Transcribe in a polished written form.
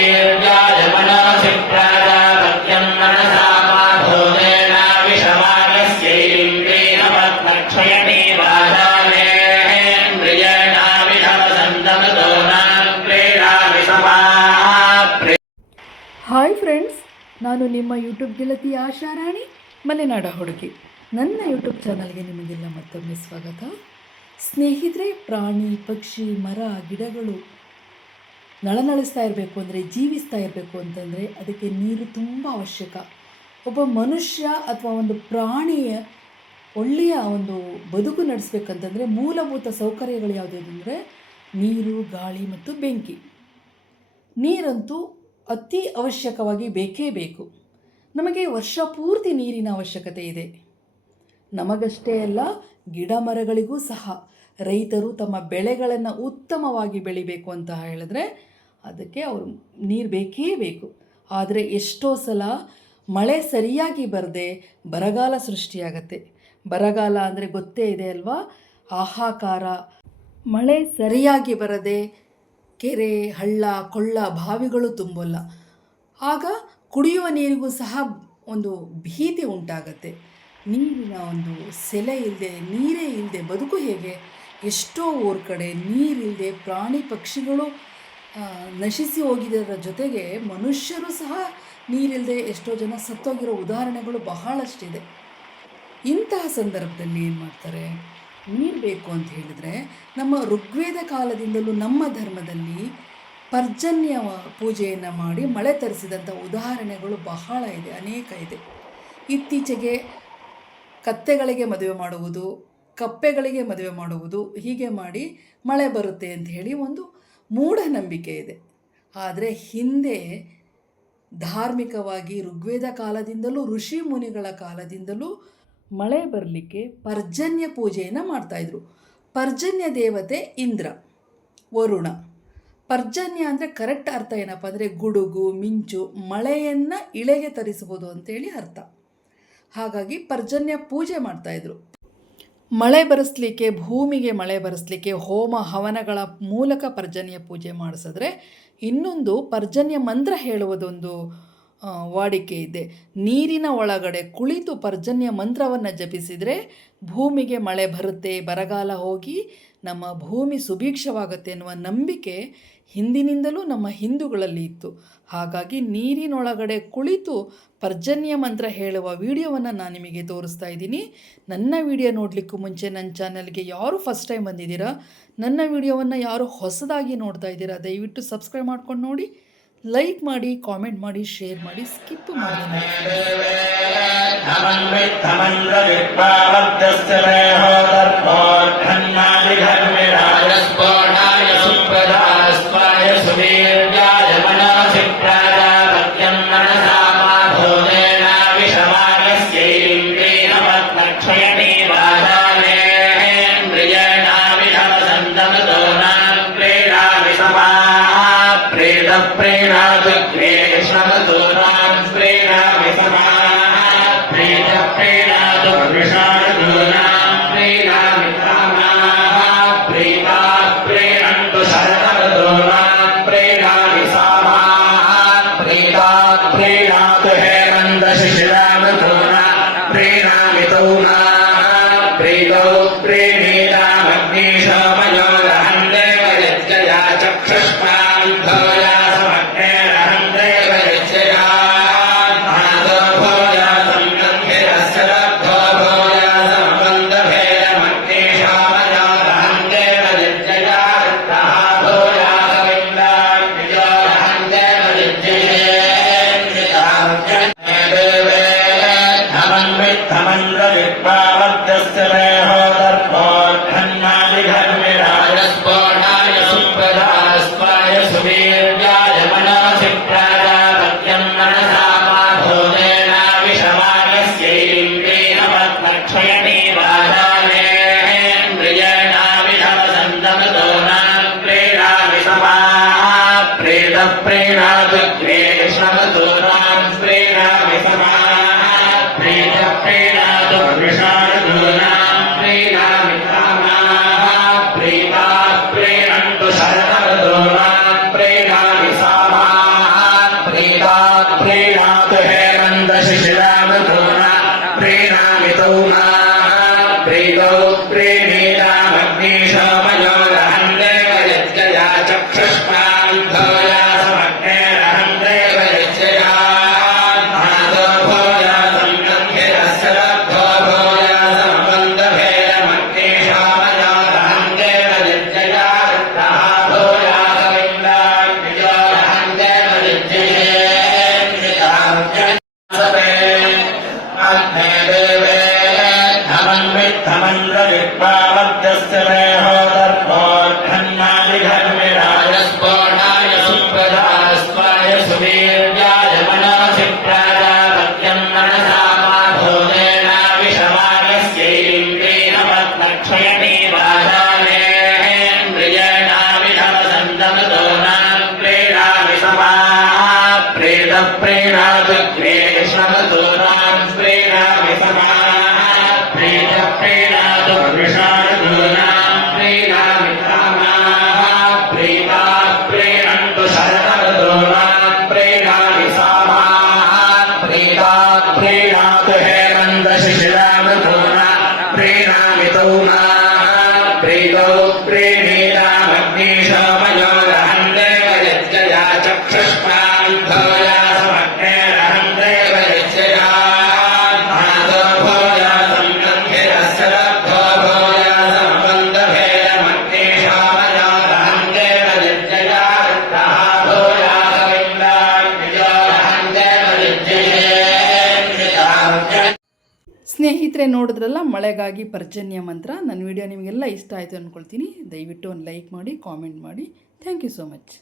सुवीर्यायमनसि प्राजापत्यं मनसा माधोरेण विषमानस्यैन्द्रेण पद्मक्षयति वादानेन्द्रियेणाविधवसन्तमतोनां प्रेणामि समाप्रे. Hi friends, ನಾನು ನಿಮ್ಮ YouTube ಗೆಳತಿ ಆಶಾರಾಣಿ ಮಲೆನಾಡ ಹುಡುಗಿ. ನನ್ನ ಯೂಟ್ಯೂಬ್ ಚಾನಲ್ಗೆ ನಿಮಗೆಲ್ಲ ಮತ್ತೊಮ್ಮೆ ಸ್ವಾಗತ. ಸ್ನೇಹಿತರೆ, ಪ್ರಾಣಿ ಪಕ್ಷಿ ಮರ ಗಿಡಗಳು ನಳನಳಿಸ್ತಾ ಇರಬೇಕು ಅಂದರೆ, ಜೀವಿಸ್ತಾ ಇರಬೇಕು ಅಂತಂದರೆ ಅದಕ್ಕೆ ನೀರು ತುಂಬ ಅವಶ್ಯಕ. ಒಬ್ಬ ಮನುಷ್ಯ ಅಥವಾ ಒಂದು ಪ್ರಾಣಿಯ ಒಳ್ಳೆಯ ಒಂದು ಬದುಕು ನಡೆಸಬೇಕಂತಂದರೆ ಮೂಲಭೂತ ಸೌಕರ್ಯಗಳು ಯಾವುದಂದರೆ ನೀರು, ಗಾಳಿ ಮತ್ತು ಬೆಂಕಿ. ನೀರಂತೂ ಅತಿ ಅವಶ್ಯಕವಾಗಿ ಬೇಕೇ ಬೇಕು. ನಮಗೆ ವರ್ಷ ಪೂರ್ತಿ ನೀರಿನ ಅವಶ್ಯಕತೆ ಇದೆ. ನಮಗಷ್ಟೇ ಅಲ್ಲ, ಗಿಡ ಮರಗಳಿಗೂ ಸಹ. ರೈತರು ತಮ್ಮ ಬೆಳೆಗಳನ್ನು ಉತ್ತಮವಾಗಿ ಬೆಳಿಬೇಕು ಅಂತ ಹೇಳಿದ್ರೆ ಅದಕ್ಕೆ ಅವರು ನೀರು ಬೇಕೇ ಬೇಕು. ಆದರೆ ಎಷ್ಟೋ ಸಲ ಮಳೆ ಸರಿಯಾಗಿ ಬರದೆ ಬರಗಾಲ ಸೃಷ್ಟಿಯಾಗತ್ತೆ. ಬರಗಾಲ ಅಂದರೆ ಗೊತ್ತೇ ಇದೆ ಅಲ್ವಾ, ಹಾಹಾಕಾರ. ಮಳೆ ಸರಿಯಾಗಿ ಬರದೆ ಕೆರೆ, ಹಳ್ಳ, ಕೊಳ್ಳ, ಬಾವಿಗಳು ತುಂಬೋಲ್ಲ. ಆಗ ಕುಡಿಯುವ ನೀರಿಗೂ ಸಹ ಒಂದು ಭೀತಿ ಉಂಟಾಗತ್ತೆ. ನೀರಿನ ಒಂದು ಸೆಲೆ ಇಲ್ಲದೆ, ನೀರೇ ಇಲ್ಲದೆ ಬದುಕು ಹೇಗೆ? ಎಷ್ಟೋ ಊರ ಕಡೆ ನೀರಿಲ್ಲದೆ ಪ್ರಾಣಿ ಪಕ್ಷಿಗಳು ನಶಿಸಿ ಹೋಗಿದ್ದರ ಜೊತೆಗೆ ಮನುಷ್ಯರು ಸಹ ನೀರಿಲ್ಲದೆ ಎಷ್ಟೋ ಜನ ಸತ್ತೋಗಿರೋ ಉದಾಹರಣೆಗಳು ಬಹಳಷ್ಟಿದೆ. ಇಂತಹ ಸಂದರ್ಭದಲ್ಲಿ ಏನು ಮಾಡ್ತಾರೆ, ನೀರು ಬೇಕು ಅಂತ ಹೇಳಿದರೆ ನಮ್ಮ ಋಗ್ವೇದ ಕಾಲದಿಂದಲೂ ನಮ್ಮ ಧರ್ಮದಲ್ಲಿ ಪರ್ಜನ್ಯ ಪೂಜೆಯನ್ನು ಮಾಡಿ ಮಳೆ ತರಿಸಿದಂಥ ಉದಾಹರಣೆಗಳು ಬಹಳ ಇದೆ, ಅನೇಕ ಇದೆ. ಇತ್ತೀಚೆಗೆ ಕತ್ತೆಗಳಿಗೆ ಮದುವೆ ಮಾಡುವುದು, ಕಪ್ಪೆಗಳಿಗೆ ಮದುವೆ ಮಾಡುವುದು, ಹೀಗೆ ಮಾಡಿ ಮಳೆ ಬರುತ್ತೆ ಅಂತ ಹೇಳಿ ಒಂದು ಮೂಢನಂಬಿಕೆ ಇದೆ. ಆದರೆ ಹಿಂದೆ ಧಾರ್ಮಿಕವಾಗಿ ಋಗ್ವೇದ ಕಾಲದಿಂದಲೂ ಋಷಿ ಮುನಿಗಳ ಕಾಲದಿಂದಲೂ ಮಳೆ ಬರಲಿಕ್ಕೆ ಪರ್ಜನ್ಯ ಪೂಜೆಯನ್ನು ಮಾಡ್ತಾಯಿದ್ರು. ಪರ್ಜನ್ಯ ದೇವತೆ ಇಂದ್ರ, ವರುಣ. ಪರ್ಜನ್ಯ ಅಂದರೆ ಕರೆಕ್ಟ್ ಅರ್ಥ ಏನಪ್ಪ ಅಂದರೆ ಗುಡುಗು, ಮಿಂಚು, ಮಳೆಯನ್ನು ಇಳೆಗೆ ತರಿಸ್ಬೋದು ಅಂತೇಳಿ ಅರ್ಥ. ಹಾಗಾಗಿ ಪರ್ಜನ್ಯ ಪೂಜೆ ಮಾಡ್ತಾಯಿದ್ರು. ಮಳೆ ಬರೆಸಲಿಕ್ಕೆ, ಭೂಮಿಗೆ ಮಳೆ ಬರೆಸಲಿಕ್ಕೆ ಹೋಮ ಹವನಗಳ ಮೂಲಕ ಪರ್ಜನ್ಯ ಪೂಜೆ ಮಾಡಿಸಿದ್ರೆ, ಇನ್ನೊಂದು ಪರ್ಜನ್ಯ ಮಂತ್ರ ಹೇಳುವುದೊಂದು ವಾಡಿಕೆ ಇದೆ. ನೀರಿನ ಒಳಗಡೆ ಕುಳಿತು ಪರ್ಜನ್ಯ ಮಂತ್ರವನ್ನು ಜಪಿಸಿದರೆ ಭೂಮಿಗೆ ಮಳೆ ಬರುತ್ತೆ, ಬರಗಾಲ ಹೋಗಿ ನಮ್ಮ ಭೂಮಿ ಸುಭಿಕ್ಷವಾಗುತ್ತೆ ಎನ್ನುವ ನಂಬಿಕೆ ಹಿಂದಿನಿಂದಲೂ ನಮ್ಮ ಹಿಂದೂಗಳಲ್ಲಿ ಇತ್ತು. ಹಾಗಾಗಿ ನೀರಿನೊಳಗಡೆ ಕುಳಿತು ಪರ್ಜನ್ಯ ಮಂತ್ರ ಹೇಳುವ ವಿಡಿಯೋವನ್ನು ನಾನು ನಿಮಗೆ ತೋರಿಸ್ತಾ ಇದ್ದೀನಿ. ನನ್ನ ವಿಡಿಯೋ ನೋಡಲಿಕ್ಕೂ ಮುಂಚೆ ನನ್ನ ಚಾನಲ್ಗೆ ಯಾರು ಫಸ್ಟ್ ಟೈಮ್ ಬಂದಿದ್ದೀರಾ, ನನ್ನ ವಿಡಿಯೋವನ್ನು ಯಾರು ಹೊಸದಾಗಿ ನೋಡ್ತಾ ಇದ್ದೀರಾ, ದಯವಿಟ್ಟು ಸಬ್ಸ್ಕ್ರೈಬ್ ಮಾಡ್ಕೊಂಡು ನೋಡಿ, ಲೈಕ್ ಮಾಡಿ, ಕಾಮೆಂಟ್ ಮಾಡಿ, ಶೇರ್ ಮಾಡಿ, ಸ್ಕಿಪ್ ಮಾಡಿ. प्रेणातु क्लेशमतोनां प्रेणामि समाः प्रेणातु विषाणतोनां प्रेणामि कामाः प्रेणान्तु शरणतोनां प्रेणामि समाः प्रेणातु हेमन्तशिशिरामतोनां प्रेणामि तौनाः प्रेणौ प्रेणीतामग्निशोमयोरहं देवयज्ञया चक्षुष्पां भोया प्रेणातु क्लेशमतोनां प्रेणामि समाः प्रेणातु विषाणतोनां प्रेणामि कामाः प्रेणान्तु शरणतोनां प्रेणामि समाः प्रीणातु ग्रेष्मसूरान् प्रीणामि समाः प्रीतः प्रीणातु वृषाणूनाम् प्रीणामि कामाः प्रीताः प्रीणन्तु शरदूनाम् प्रीणामि सामाः प्रीताः प्रीणातु हेमन्तशिशिरामधूना प्रीणामि तौनाः प्रीतौ प्रीणीतामग्निशोमयोरहं देव यज्ञया चक्षुष्पान्धोया समग्नेरहं देव यज्ञया धातो भोया सम्बन्धिरस्य लब्धो भोया सम्बन्धभेदमग्निशोमयोरहं देव यज्ञया वृत्तः भोया सविन्दाग्नियोरहं देव यज्ञयेन्द्रिया ಸ್ನೇಹಿತರೆ, ನೋಡಿದ್ರಲ್ಲ ಮಳೆಗಾಗಿ ಪರ್ಜನ್ಯ ಮಂತ್ರ. ನನ್ನ ವಿಡಿಯೋ ನಿಮಗೆಲ್ಲ ಇಷ್ಟ ಆಯಿತು ಅಂದ್ಕೊಳ್ತೀನಿ. ದಯವಿಟ್ಟು ಒಂದು ಲೈಕ್ ಮಾಡಿ, ಕಾಮೆಂಟ್ ಮಾಡಿ. Thank you so much.